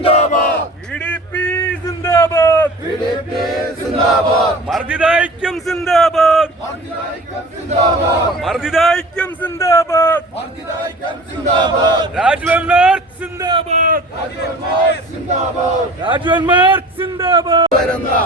P സിന്ദാബാദ്. P സിന്ദാബാദ്. മർദ്ദിതായിക്യം സിന്ദാബാദ്. മർദ്ദിതായിക്യം സിന്ദാബാദ്.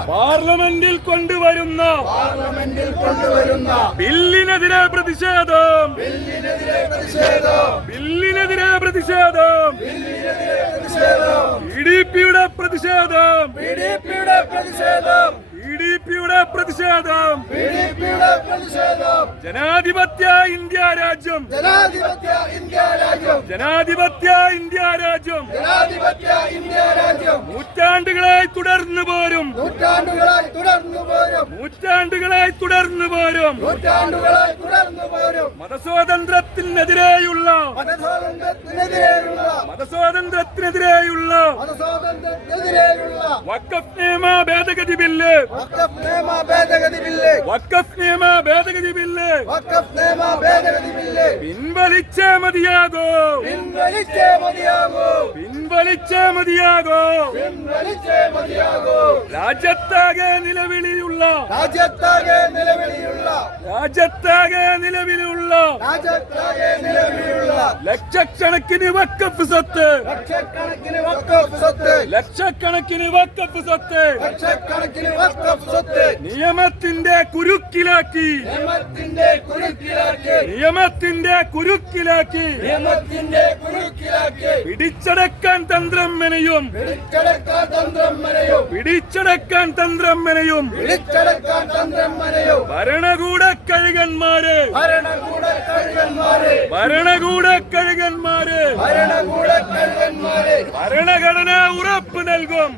പാർലമെന്റിൽ കൊണ്ടുവരുന്ന പാർലമെന്റിൽ കൊണ്ടുവരുന്ന ബില്ലിനെതിരെ പ്രതിഷേധം. ബില്ലിനെതിരെ പ്രതിഷേധം. ബില്ലിനെതിരെ പ്രതിഷേധം ബില്ലിനെതിരെ പ്രതിഷേധം പി ഡി പിയുടെ പ്രതിഷേധം പി ഡി പിയുടെ പ്രതിഷേധം. പി ഡി പിയുടെ പ്രതിഷേധം. പി ഡി പിയുടെ പ്രതിഷേധം. ജനാധിപത്യ ഇന്ത്യ രാജ്യം. ജനാധിപത്യ ഇന്ത്യ രാജ്യം. ജനാധിപത്യ ഇന്ത്യ രാജ്യം. ജനാധിപത്യ ഇന്ത്യ രാജ്യം. നൂറ്റാണ്ടുകളായി തുടർന്നു പോരും. നൂറ്റാണ്ടുകളായി തുടർന്നു പോരും. നൂറ്റാണ്ടുകളായി തുടർന്നു പോരും. നൂറ്റാണ്ടുകളായി തുടർന്നു പോരും. മതസ്വാതന്ത്ര്യത്തിനെതിരെയുള്ള മതസ്വാതന്ത്ര്യത്തിനെതിരെയുള്ള മതസ്വാതന്ത്ര്യത്തിനെതിരെയുള്ള മതസ്വാതന്ത്ര്യത്തിനെതിരെയുള്ള വക്കഫ് നിയമ ഭേദഗതി ബില്ല്. വഖഫ് നിയമ ഭേദഗതി ബില്ല്. വക്കഫ് നിയമ ഭേദഗതി ബില്ല്. വഖഫ് നിയമ ഭേദഗതി ബില്ല്. പിൻവലിച്ചേ മതിയാകോ. പിൻവലിച്ചേ മതിയാകൂ. പിൻവലിച്ചേ മതിയാകോ. പിൻവലിച്ചേ മതിയാകൂ. രാജ്യത്താകെ നിലവിളിയുള്ള. രാജ്യത്താകെ നിലവിളിയുള്ള. രാജ്യത്താകെ നിലവിളിയുള്ള. രാജ്യത്താകെ നിലവിലുള്ള ലക്ഷക്കണക്കിന് വക്കഫ് സ്വത്ത്. ലക്ഷക്കണക്കിന് വക്കഫ് സ്വത്ത്. ലക്ഷക്കണക്കിന് വക്കഫ് സ്വത്ത്. ലക്ഷക്കണക്കിന് വക്കഫ് സ്വത്ത്. നിയമത്തിന്റെ കുരുക്കിലാക്കി. നിയമത്തിന്റെ കുരുക്കിലാക്കി. നിയമത്തിന്റെ കുരുക്കിലാക്കി. നിയമത്തിന്റെ കുരുക്കിലാക്കി. പിടിച്ചടക്കാൻ തന്ത്രം മെനയും. പിടിച്ചടക്കാൻ തന്ത്രം മെനയും. പിടിച്ചടക്കാൻ തന്ത്രം മെനയും. പിടിച്ചടക്കാൻ തന്ത്രം മനയും. ഭരണകൂട കഴുകന്മാര്. ഭരണകൂട കഴുകന്മാരെ. ഭരണകൂട കഴുകന്മാര് ഭരണകൂട കഴുകന്മാരെ ഭരണഘടന ഉറപ്പ് നൽകും.